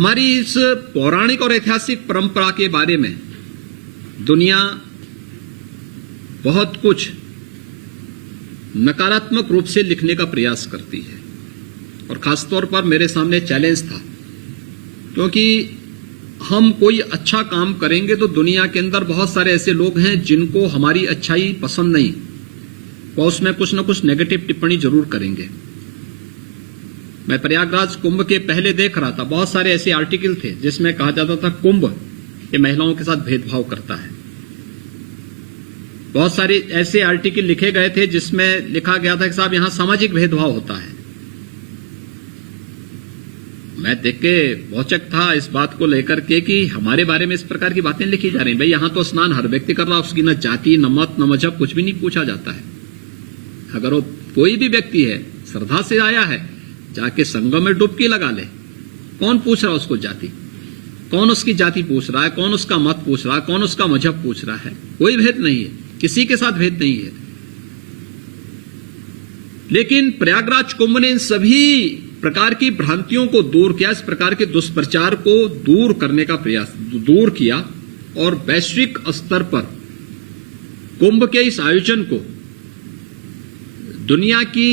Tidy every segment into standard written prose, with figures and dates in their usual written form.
हमारी इस पौराणिक और ऐतिहासिक परंपरा के बारे में दुनिया बहुत कुछ नकारात्मक रूप से लिखने का प्रयास करती है और खासतौर पर मेरे सामने चैलेंज था, क्योंकि हम कोई अच्छा काम करेंगे तो दुनिया के अंदर बहुत सारे ऐसे लोग हैं जिनको हमारी अच्छाई पसंद नहीं, वो उसमें कुछ न कुछ नेगेटिव टिप्पणी जरूर करेंगे। मैं प्रयागराज कुंभ के पहले देख रहा था, बहुत सारे ऐसे आर्टिकल थे जिसमें कहा जाता था कुंभ ये महिलाओं के साथ भेदभाव करता है। बहुत सारे ऐसे आर्टिकल लिखे गए थे जिसमें लिखा गया था कि साहब यहां सामाजिक भेदभाव होता है। मैं देख के भौचक था इस बात को लेकर के कि हमारे बारे में इस प्रकार की बातें लिखी जा रही हैं। भाई यहां तो स्नान हर व्यक्ति कर रहा है, उसकी न जाति न मत न मजहब कुछ भी नहीं पूछा जाता है। अगर वो कोई भी व्यक्ति है श्रद्धा से आया है, जाके संगम में डुबकी लगा ले, कौन पूछ रहा है उसको जाति, कौन उसकी जाति पूछ रहा है, कौन उसका मत पूछ रहा है, कौन उसका मजहब पूछ रहा है। कोई भेद नहीं है, किसी के साथ भेद नहीं है। लेकिन प्रयागराज कुंभ ने इन सभी प्रकार की भ्रांतियों को दूर किया, इस प्रकार के दुष्प्रचार को दूर करने का प्रयास दूर किया और वैश्विक स्तर पर कुंभ के इस आयोजन को दुनिया की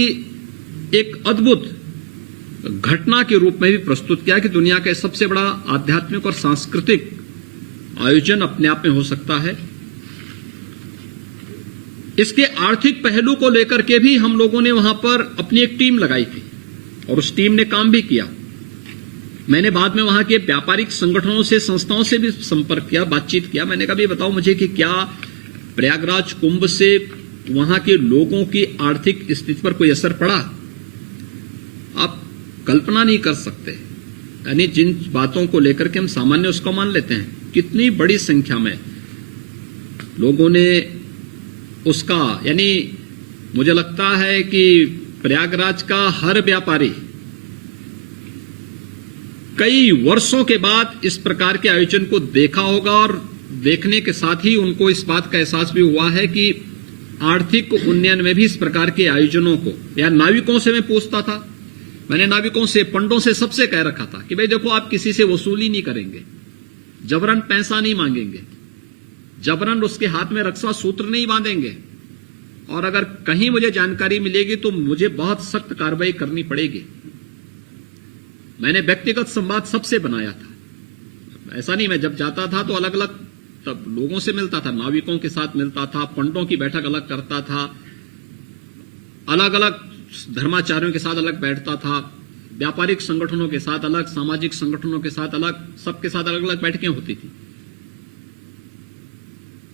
एक अद्भुत घटना के रूप में भी प्रस्तुत किया कि दुनिया का सबसे बड़ा आध्यात्मिक और सांस्कृतिक आयोजन अपने आप में हो सकता है। इसके आर्थिक पहलू को लेकर के भी हम लोगों ने वहां पर अपनी एक टीम लगाई थी और उस टीम ने काम भी किया। मैंने बाद में वहां के व्यापारिक संगठनों से, संस्थाओं से भी संपर्क किया, बातचीत किया। मैंने कहा भी बताओ मुझे कि क्या प्रयागराज कुंभ से वहां के लोगों की आर्थिक स्थिति पर कोई असर पड़ा? आप कल्पना नहीं कर सकते, यानी जिन बातों को लेकर के हम सामान्य उसको मान लेते हैं, कितनी बड़ी संख्या में लोगों ने उसका, यानी मुझे लगता है कि प्रयागराज का हर व्यापारी कई वर्षों के बाद इस प्रकार के आयोजन को देखा होगा और देखने के साथ ही उनको इस बात का एहसास भी हुआ है कि आर्थिक उन्नयन में भी इस प्रकार के आयोजनों को, या नाविकों से मैं पूछता था, मैंने नाविकों से, पंडों से, सबसे कह रखा था कि भाई देखो आप किसी से वसूली नहीं करेंगे, जबरन पैसा नहीं मांगेंगे, जबरन उसके हाथ में रक्षा सूत्र नहीं बांधेंगे, और अगर कहीं मुझे जानकारी मिलेगी तो मुझे बहुत सख्त कार्रवाई करनी पड़ेगी। मैंने व्यक्तिगत संवाद सबसे बनाया था। ऐसा नहीं, मैं जब जाता था तो अलग अलग तब लोगों से मिलता था, नाविकों के साथ मिलता था, पंडों की बैठक अलग करता था, अलग अलग धर्माचार्यों के साथ अलग बैठता था, व्यापारिक संगठनों के साथ अलग, सामाजिक संगठनों के साथ अलग, सबके साथ अलग अलग बैठकें होती थी।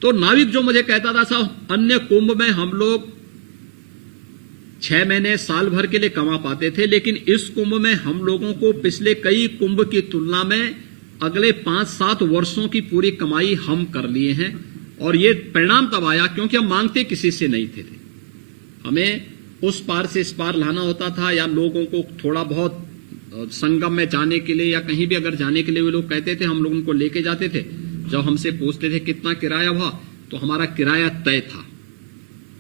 तो नाविक जो मुझे कहता था साहब, अन्य कुंभ में हम लोग 6 महीने साल भर के लिए कमा पाते थे, लेकिन इस कुंभ में हम लोगों को पिछले कई कुंभ की तुलना में अगले 5-7 वर्षों की पूरी कमाई हम कर लिए हैं। और ये परिणाम तब आया क्योंकि हम मांगते किसी से नहीं थे। हमें उस पार से इस पार लाना होता था, या लोगों को थोड़ा बहुत संगम में जाने के लिए या कहीं भी अगर जाने के लिए वे लोग कहते थे, हम लोग उनको लेके जाते थे। जब हमसे पूछते थे कितना किराया हुआ, तो हमारा किराया तय था,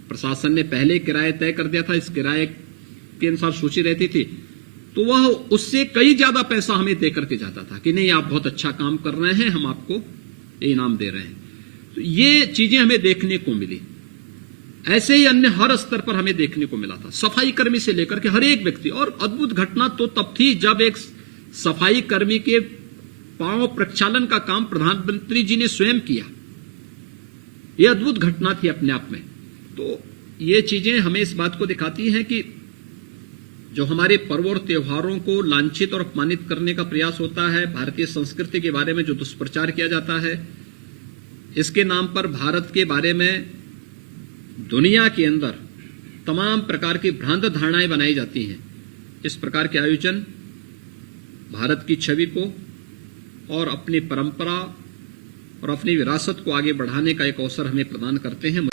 प्रशासन ने पहले किराया तय कर दिया था, इस किराए के अनुसार सूची रहती थी, तो वह उससे कई ज्यादा पैसा हमें दे करके जाता था कि नहीं आप बहुत अच्छा काम कर रहे हैं, हम आपको ये इनाम दे रहे हैं। तो ये चीजें हमें देखने को मिली। ऐसे ही अन्य हर स्तर पर हमें देखने को मिला था, सफाई कर्मी से लेकर के हर एक व्यक्ति। और अद्भुत घटना तो तब थी जब एक सफाई कर्मी के पांव प्रक्षालन का काम प्रधानमंत्री जी ने स्वयं किया। यह अद्भुत घटना थी अपने आप में। तो ये चीजें हमें इस बात को दिखाती हैं कि जो हमारे पर्व और त्योहारों को लांछित और अपमानित करने का प्रयास होता है, भारतीय संस्कृति के बारे में जो दुष्प्रचार किया जाता है, इसके नाम पर भारत के बारे में दुनिया के अंदर तमाम प्रकार की भ्रांत धारणाएं बनाई जाती हैं। इस प्रकार के आयोजन भारत की छवि को और अपनी परंपरा और अपनी विरासत को आगे बढ़ाने का एक अवसर हमें प्रदान करते हैं।